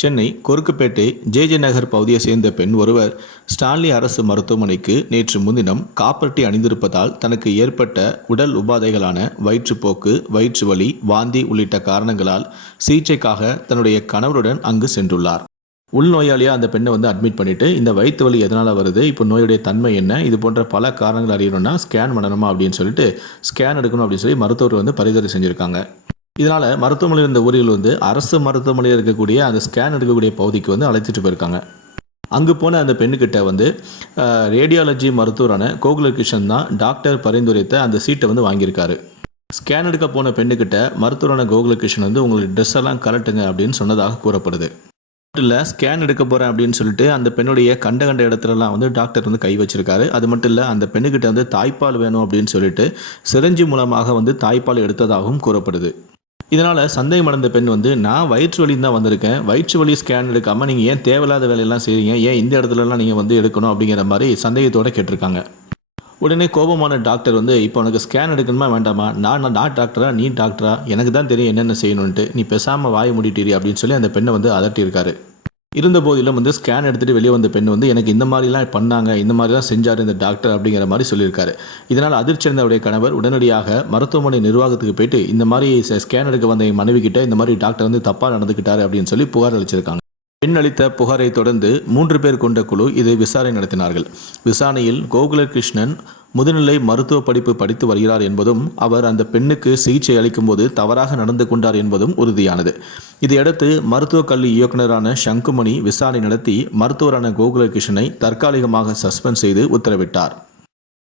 Chennai Korukkupettai J J Nagar பகுதியை சேர்ந்த பெண் ஒருவர் ஸ்டான்லி அரசு மருத்துவமனைக்கு நேற்று முன்தினம் காப்பர்ட்டி அணிந்திருப்பதால் தனக்கு ஏற்பட்ட உடல் உபாதைகளான வயிற்றுப்போக்கு வயிற்று வலி வாந்தி உள்ளிட்ட காரணங்களால் சிகிச்சைக்காக தன்னுடைய கணவருடன் அங்கு சென்றுள்ளார். உள்நோயாளியாக அந்த பெண்ணை வந்து அட்மிட் பண்ணிட்டு இந்த வயிற்று வலி எதனால் வருது இப்போ நோயுடைய தன்மை என்ன இது போன்ற பல காரணங்கள் அறியணும்னா ஸ்கேன் பண்ணணுமா அப்படின்னு சொல்லிட்டு ஸ்கேன் எடுக்கணும் அப்படின்னு சொல்லி மருத்துவர் வந்து பரிந்துரை செஞ்சுருக்காங்க. இதனால் மருத்துவமனையில் இருந்த ஊரில் வந்து அரசு மருத்துவமனையில் இருக்கக்கூடிய அந்த ஸ்கேன் எடுக்கக்கூடிய பகுதிக்கு வந்து அழைச்சிட்டு போயிருக்காங்க. அங்கு போன அந்த பெண்ணுக்கிட்ட வந்து ரேடியாலஜி மருத்துவரான கோகுலகிருஷ்ணன் தான் டாக்டர் பரிந்துரைத்த அந்த சீட்டை வந்து வாங்கியிருக்காரு. ஸ்கேன் எடுக்க போன பெண்ணுக்கிட்ட மருத்துவரான கோகுலகிருஷ்ணன் வந்து உங்களுக்கு ட்ரெஸ் எல்லாம் கலட்டுங்க அப்படின்னு சொன்னதாக கூறப்படுது. மட்டும் இல்லை ஸ்கேன் எடுக்க போகிறேன் அப்படின்னு சொல்லிட்டு அந்த பெண்ணுடைய கண்ட கண்ட இடத்துலலாம் வந்து டாக்டர் வந்து கை வச்சிருக்காரு. அது மட்டும் இல்லை அந்த பெண்ணுக்கிட்ட வந்து தாய்ப்பால் வேணும் அப்படின்னு சொல்லிட்டு சிரஞ்சி மூலமாக வந்து தாய்ப்பால் எடுத்ததாகவும் கூறப்படுது. இதனால் சந்தேகம் அடைந்த பெண் வந்து நான் வயிற்று வலி தான் வந்திருக்கேன். வயிற்று வலி ஸ்கேன் எடுக்காமல் நீங்கள் ஏன் தேவையில்லாத வேலையெல்லாம் செய்கிறீங்க ஏன் இந்த இடத்துலலாம் நீங்கள் வந்து எடுக்கணும்? அப்படிங்கிற மாதிரி சந்தேகத்தோடு கேட்டிருக்காங்க. உடனே கோபமான டாக்டர் வந்து இப்போ உனக்கு ஸ்கேன் எடுக்கணுமா வேண்டாமா? நான் நான் நான் டாக்டரா நீ டாக்டரா எனக்கு தான் தெரியும் என்னென்ன செய்யணுன்ட்டு நீ பேசாமல் வாய மூடிட்டீரி அப்படின்னு சொல்லி அந்த பெண்ணை வந்து அதட்டியிருக்காரு. இருந்த போதிலும் வந்து ஸ்கேன் எடுத்துகிட்டு வெளியே வந்த பெண் வந்து எனக்கு இந்த மாதிரிலாம் பண்ணாங்க இந்த மாதிரிலாம் செஞ்சார் இந்த டாக்டர் அப்படிங்கிற மாதிரி சொல்லியிருக்காரு. இதனால் அதிர்ச்சி அடைந்தவருடைய கணவர் உடனடியாக மருத்துவமனை நிர்வாகத்துக்கு போயிட்டு இந்த மாதிரி ஸ்கேன் எடுக்க வந்த என் மனைவி கிட்ட இந்த மாதிரி டாக்டர் வந்து தப்பாக நடந்துக்கிட்டாரு அப்படின்னு சொல்லி புகார் அளிச்சிருக்காங்க. பெண் அளித்த புகாரை தொடர்ந்து மூன்று பேர் கொண்ட குழு இதை விசாரணை நடத்தினார்கள். விசாரணையில் கோகுல கிருஷ்ணன் முதுநிலை மருத்துவ படிப்பு படித்து வருகிறார் என்பதும் அவர் அந்த பெண்ணுக்கு சிகிச்சை அளிக்கும்போது தவறாக நடந்து கொண்டார் என்பதும் உறுதியானது. இதையடுத்து மருத்துவக் கல்வி இயக்குநரான சங்குமணி விசாரணை நடத்தி மருத்துவரான கோகுலகிருஷ்ணனை தற்காலிகமாக சஸ்பெண்ட் செய்து உத்தரவிட்டார்.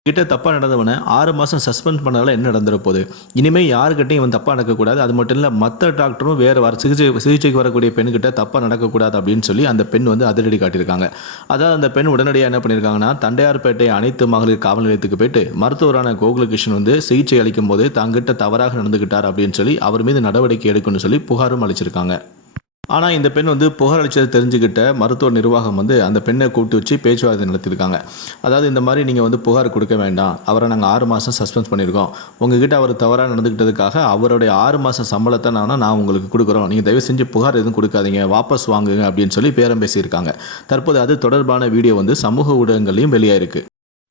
கிட்ட தப்பாக நடந்தவனை ஆறு மாதம் சஸ்பெண்ட் பண்ணதால என்ன நடந்துட போகுது? இனிமேல் யாருக்கிட்டையும் இவன் தப்பாக நடக்கக்கூடாது. அது மட்டும் இல்லை மற்ற டாக்டரும் வேறு வர சிகிச்சை சிகிச்சைக்கு வரக்கூடிய பெண்கிட்ட தப்பாக நடக்கக்கூடாது அப்படின்னு சொல்லி அந்த பெண் வந்து அதிரடி காட்டியிருக்காங்க. அதாவது அந்த பெண் உடனடியாக என்ன பண்ணியிருக்காங்கன்னா தண்டையார்பேட்டை அனைத்து மகளிர் காவல் நிலையத்துக்கு போயிட்டு மருத்துவரான கோகுலகிருஷ்ணன் வந்து சிகிச்சை அளிக்கும் போது தங்கிட்ட தவறாக நடந்துக்கிட்டார் அப்படின்னு சொல்லி அவர் மீது நடவடிக்கை எடுக்கணும்னு சொல்லி புகாரும் அளிச்சிருக்காங்க. ஆனால் இந்த பெண் வந்து புகார் அளித்ததை தெரிஞ்சுக்கிட்ட மருத்துவ நிர்வாகம் வந்து அந்த பெண்ணை கூப்பிட்டு வச்சு பேச்சுவார்த்தை நடத்தியிருக்காங்க. அதாவது இந்த மாதிரி நீங்கள் வந்து புகார் கொடுக்க வேண்டாம். அவரை நாங்கள் ஆறு மாதம் சஸ்பெண்ட் பண்ணியிருக்கோம். உங்ககிட்ட அவர் தவறாக நடந்துக்கிட்டதுக்காக அவருடைய ஆறு மாதம் சம்பளத்தை நான் நான் உங்களுக்கு கொடுக்குறோம். நீங்கள் தயவு செஞ்சு புகார் எதுவும் கொடுக்காதீங்க. வாபஸ் வாங்குங்க அப்படின்னு சொல்லி பேரம் பேசியிருக்காங்க. தற்போது அது தொடர்பான வீடியோ வந்து சமூக ஊடகங்களையும் வெளியாயிருக்கு.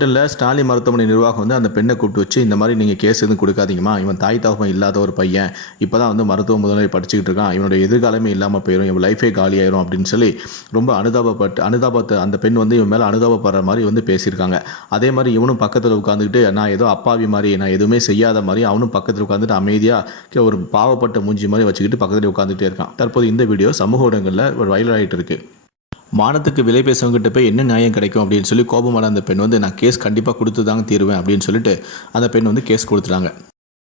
ஹாஸ்பிட்டலில் ஸ்டாலின் மருத்துவமனை நிர்வாகம் வந்து அந்த பெண்ணை கூப்பிட்டு வச்சு இந்த மாதிரி நீங்கள் கேஸ் எதுவும் கொடுக்காதீங்கம்மா. இவன் தாய் தகவம் இல்லாத ஒரு பையன். இப்போ தான் வந்து மருத்துவ முதல்நிலை படிச்சுக்கிட்டு இருக்கான். இவனுடைய எதிர்காலமே இல்லாமல் போயிடும் இவன் லைஃபே காலியாயிரும் அப்படின்னு சொல்லி ரொம்ப அனுதாபப்பட்டு அனுதாபத்தை அந்த பெண் வந்து இவன் மேலே அனுதாபப்படுற மாதிரி வந்து பேசியிருக்காங்க. அதே மாதிரி இவனும் பக்கத்தில் உட்காந்துக்கிட்டு நான் ஏதோ அப்பாவி மாதிரி நான் எதுவுமே செய்யாத மாதிரி அவனும் பக்கத்தில் உட்காந்துட்டு அமைதியாக ஒரு பாவப்பட்ட மூஞ்சி மாதிரி வச்சுக்கிட்டு பக்கத்தில் உட்காந்துட்டே இருக்கான். தற்போது இந்த வீடியோ சமூக ஊடகங்களில் ஒரு வைரல் ஆகிட்டு இருக்குது மானத்துக்கு விலை பேசவங்கிட்ட போய் என்ன நியாயம் கிடைக்கும் அப்படின்னு சொல்லி கோபமான அந்த பெண் வந்து நான் கேஸ் கண்டிப்பாக கொடுத்து தாங்க தீருவேன் அப்படின்னு சொல்லிட்டு அந்த பெண் வந்து கேஸ் கொடுத்துட்டாங்க.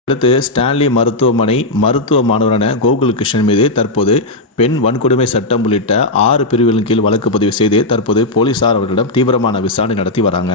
அடுத்து ஸ்டான்லி மருத்துவமனை மருத்துவ மாணவரான கோகுல் கிருஷ்ணன் மீது தற்போது பெண் வன்கொடுமை சட்டம் உள்ளிட்ட ஆறு பிரிவுகளின் கீழ் வழக்கு பதிவு செய்து தற்போது போலீசார் அவர்களிடம் தீவிரமான விசாரணை நடத்தி வராங்க.